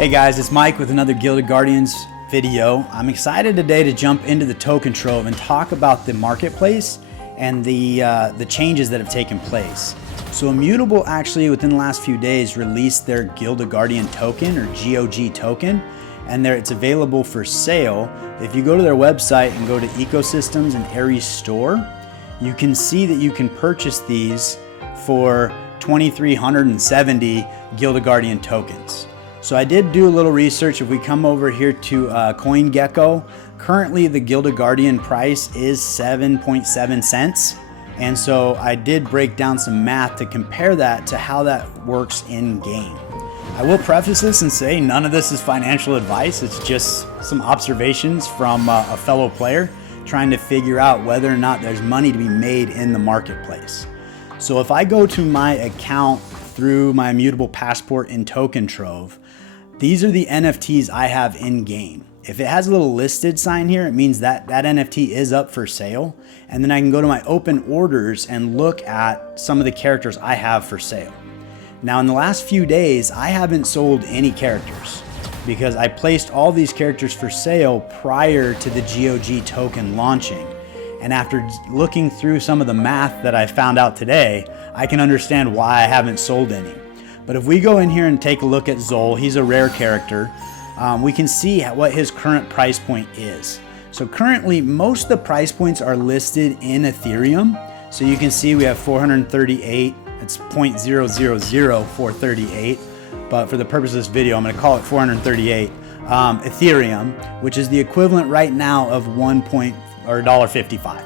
Hey guys, it's Mike with another Gilded Guardians video. I'm excited today to jump into the Token Trove and talk about the marketplace and the changes that have taken place. So Immutable actually within the last few days released their Gilded Guardian token, or GOG token, and it's available for sale. If you go to their website and go to Ecosystems and Aries Store, you can see that you can purchase these for 2,370 Gilded Guardian tokens. So I did do a little research. If we come over here to CoinGecko, currently the Gilded Guardian price is 7.7 cents. And so I did break down some math to compare that to how that works in game. I will preface this and say none of this is financial advice. It's just some observations from a fellow player trying to figure out whether or not there's money to be made in the marketplace. So if I go to my account through my Immutable Passport in Token Trove, these are the NFTs I have in game. If it has a little listed sign here, it means that that NFT is up for sale. And then I can go to my open orders and look at some of the characters I have for sale. Now in the last few days, I haven't sold any characters because I placed all these characters for sale prior to the GOG token launching. And after looking through some of the math that I found out today, I can understand why I haven't sold any. But if we go in here and take a look at Zol, he's a rare character, we can see what his current price point is. So currently, most of the price points are listed in Ethereum. So you can see we have 438, it's 0.000438. But for the purpose of this video, I'm gonna call it 438 Ethereum, which is the equivalent right now of $1.55.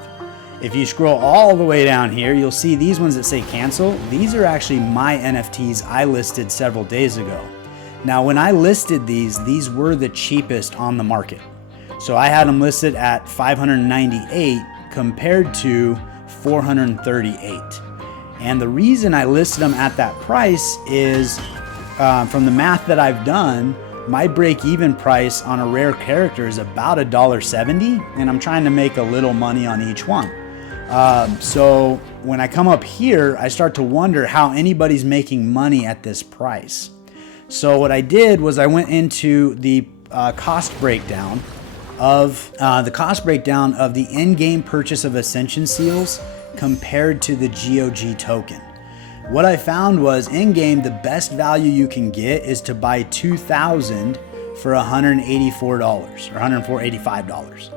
If you scroll all the way down here, you'll see these ones that say cancel. These are actually my NFTs I listed several days ago. Now, when I listed these were the cheapest on the market. So I had them listed at 598 compared to 438. And the reason I listed them at that price is from the math that I've done, my break-even price on a rare character is about $1.70, and I'm trying to make a little money on each one. So when I come up here, I start to wonder how anybody's making money at this price. So what I did was I went into the cost breakdown of the in-game purchase of Ascension Seals compared to the GOG token. What I found was in-game, the best value you can get is to buy 2,000 for $184 or $185.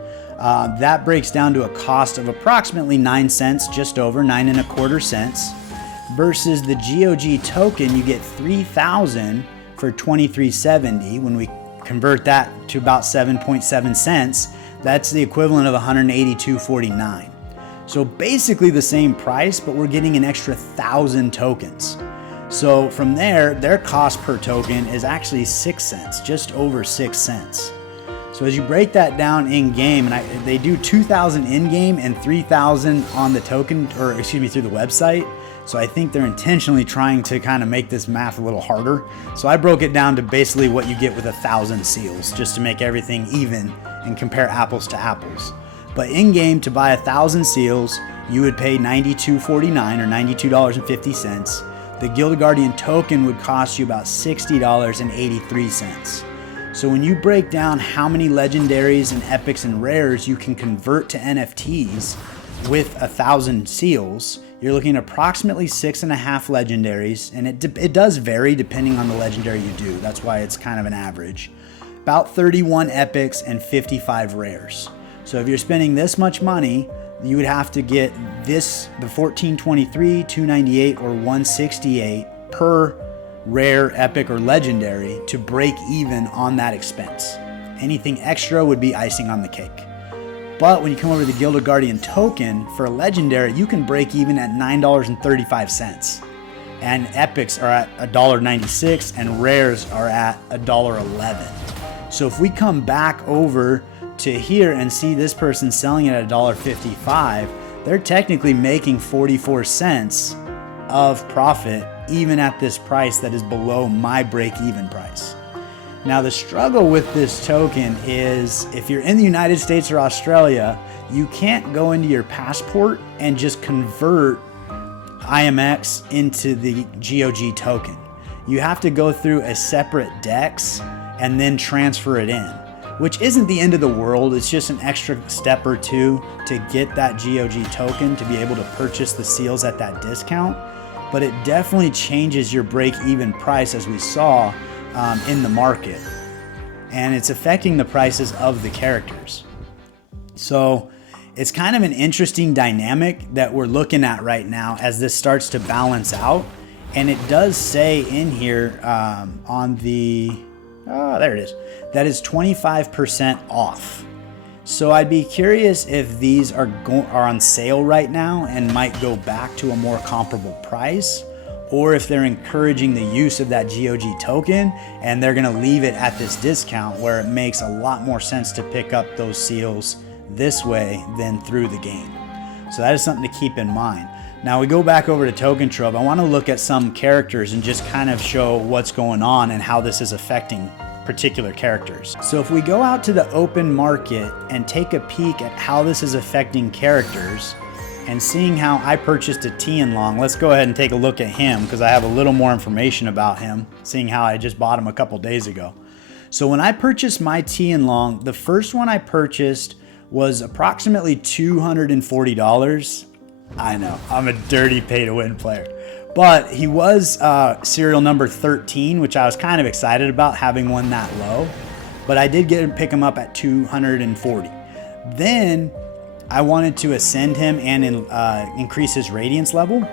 That breaks down to a cost of approximately 9 cents, just over 9.25 cents. Versus the GOG token, you get 3,000 for $23.70. When we convert that to about 7.7 cents, that's the equivalent of $182.49. So basically the same price, but we're getting an extra 1,000 tokens. So from there, their cost per token is actually 6 cents, just over 6 cents. So as you break that down in game, and they do 2,000 in game and 3,000 on the token, or excuse me, through the website. So I think they're intentionally trying to kind of make this math a little harder. So I broke it down to basically what you get with 1,000 seals, just to make everything even and compare apples to apples. But in game, to buy 1,000 seals, you would pay $92.49 or $92.50. The Gilded Guardian token would cost you about $60.83. So when you break down how many legendaries and epics and rares you can convert to NFTs with 1,000 seals, you're looking at approximately 6.5 legendaries, and it does vary depending on the legendary you do. That's why it's kind of an average. About 31 epics and 55 rares. So if you're spending this much money, you would have to get the 1423, 298, or 168 per rare, epic, or legendary to break even on that expense. Anything extra would be icing on the cake. But when you come over to the Gilded Guardian token, for a legendary, you can break even at $9.35. And epics are at $1.96 and rares are at $1.11. So if we come back over to here and see this person selling it at $1.55, they're technically making 44 cents of profit even at this price that is below my break-even price. Now the struggle with this token is if you're in the United States or Australia, you can't go into your passport and just convert IMX into the GOG token. You have to go through a separate DEX and then transfer it in, which isn't the end of the world. It's just an extra step or two to get that GOG token to be able to purchase the seals at that discount. But it definitely changes your break-even price, as we saw in the market, and it's affecting the prices of the characters. So it's kind of an interesting dynamic that we're looking at right now as this starts to balance out. And it does say in here on the, there it is, that is 25% off. So I'd be curious if these are on sale right now and might go back to a more comparable price, or if they're encouraging the use of that GOG token and they're gonna leave it at this discount where it makes a lot more sense to pick up those seals this way than through the game. So that is something to keep in mind. Now we go back over to Token Trove. I want to look at some characters and just kind of show what's going on and how this is affecting particular characters. So if we go out to the open market and take a peek at how this is affecting characters and seeing how I purchased a Tianlong, let's go ahead and take a look at him because I have a little more information about him, seeing how I just bought him a couple days ago. So when I purchased my Tianlong, the first one I purchased was approximately $240. I know, I'm a dirty pay-to-win player. But he was serial number 13, which I was kind of excited about having one that low. But I did pick him up at 240. Then I wanted to ascend him and increase his radiance level.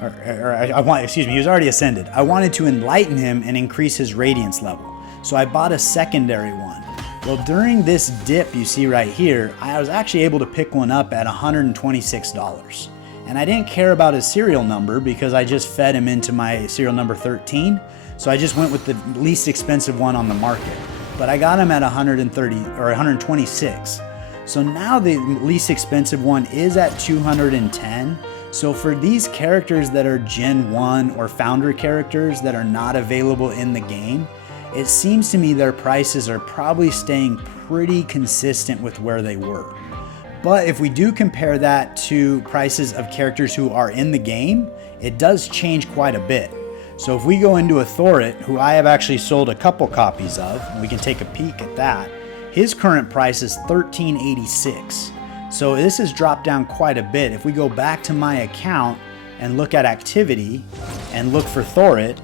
Excuse me, he was already ascended. I wanted to enlighten him and increase his radiance level. So I bought a secondary one. Well, during this dip you see right here, I was actually able to pick one up at $126. And I didn't care about his serial number because I just fed him into my serial number 13. So I just went with the least expensive one on the market. But I got him at 130 or 126. So now the least expensive one is at 210. So for these characters that are Gen 1 or Founder characters that are not available in the game, it seems to me their prices are probably staying pretty consistent with where they were. But if we do compare that to prices of characters who are in the game, it does change quite a bit. So if we go into a Thorit, who I have actually sold a couple copies of, and we can take a peek at that, his current price is $13.86. So this has dropped down quite a bit. If we go back to my account and look at activity and look for Thorit,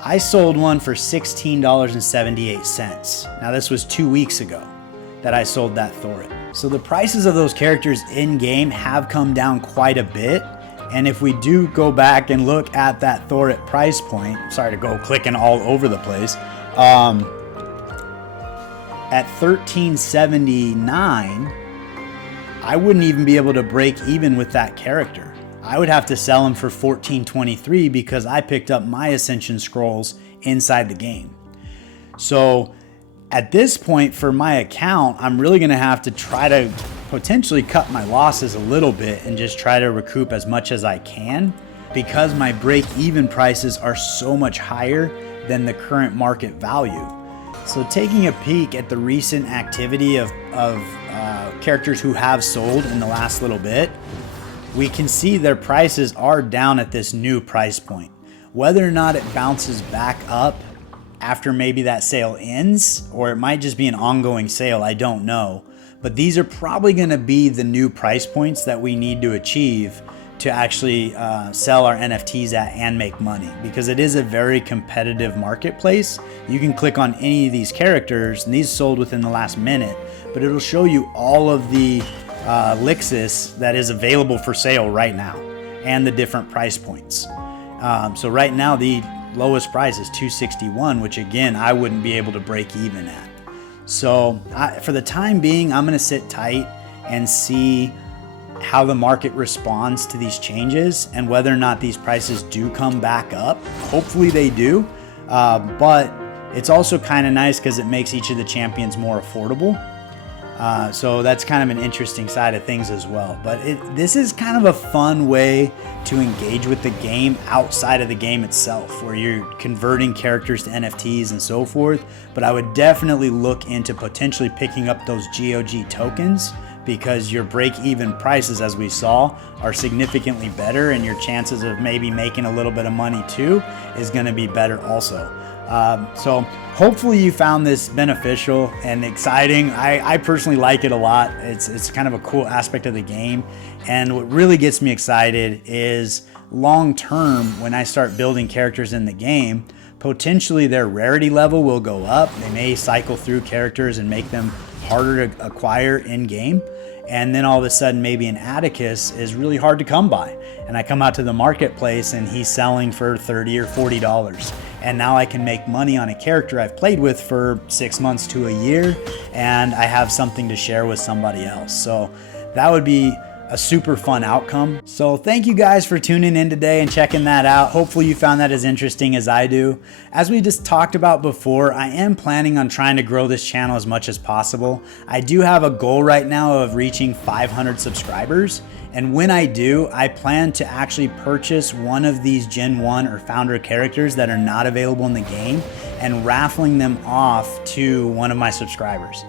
I sold one for $16.78. Now this was 2 weeks ago that I sold that Thorit. So the prices of those characters in game have come down quite a bit. And if we do go back and look at that Thorit price point, sorry to go clicking all over the place, at $13.79, I wouldn't even be able to break even with that character. I would have to sell him for $14.23 because I picked up my Ascension Scrolls inside the game. So at this point for my account, I'm really going to have to try to potentially cut my losses a little bit and just try to recoup as much as I can because my break-even prices are so much higher than the current market value. So taking a peek at the recent activity of characters who have sold in the last little bit, we can see their prices are down at this new price point. Whether or not it bounces back up after maybe that sale ends, or it might just be an ongoing sale, I don't know. But these are probably going to be the new price points that we need to achieve to actually sell our NFTs at and make money, because it is a very competitive marketplace. You can click on any of these characters, and these sold within the last minute, but it'll show you all of the Lixis that is available for sale right now and the different price points. So right now the lowest price is $261, which again I wouldn't be able to break even at. So for the time being, I'm going to sit tight and see how the market responds to these changes and whether or not these prices do come back up. Hopefully they do, but it's also kind of nice because it makes each of the champions more affordable. So that's kind of an interesting side of things as well. But this is kind of a fun way to engage with the game outside of the game itself, where you're converting characters to NFTs and so forth. But I would definitely look into potentially picking up those GOG tokens, because your break-even prices, as we saw, are significantly better, and your chances of maybe making a little bit of money too is going to be better also. So hopefully you found this beneficial and exciting. I personally like it a lot. It's kind of a cool aspect of the game. And what really gets me excited is long term, when I start building characters in the game, potentially their rarity level will go up. They may cycle through characters and make them harder to acquire in game. And then all of a sudden, maybe an Atticus is really hard to come by. And I come out to the marketplace and he's selling for $30 or $40. And now I can make money on a character I've played with for 6 months to a year, and I have something to share with somebody else. So that would be a super fun outcome. So thank you guys for tuning in today and checking that out. Hopefully you found that as interesting as I do. As we just talked about before, I am planning on trying to grow this channel as much as possible. I do have a goal right now of reaching 500 subscribers. And when I do, I plan to actually purchase one of these Gen 1 or Founder characters that are not available in the game and raffling them off to one of my subscribers.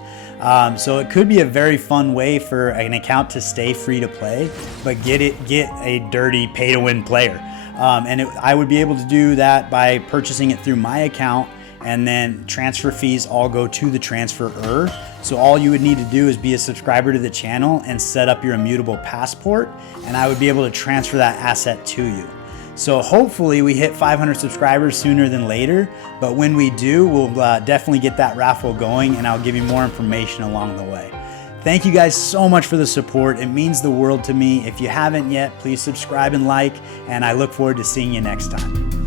So it could be a very fun way for an account to stay free to play, but get a dirty pay to win player. I would be able to do that by purchasing it through my account, and then transfer fees all go to the transferor. So all you would need to do is be a subscriber to the channel and set up your immutable passport, and I would be able to transfer that asset to you. So hopefully we hit 500 subscribers sooner than later, but when we do, we'll definitely get that raffle going, and I'll give you more information along the way. Thank you guys so much for the support. It means the world to me. If you haven't yet, please subscribe and like, and I look forward to seeing you next time.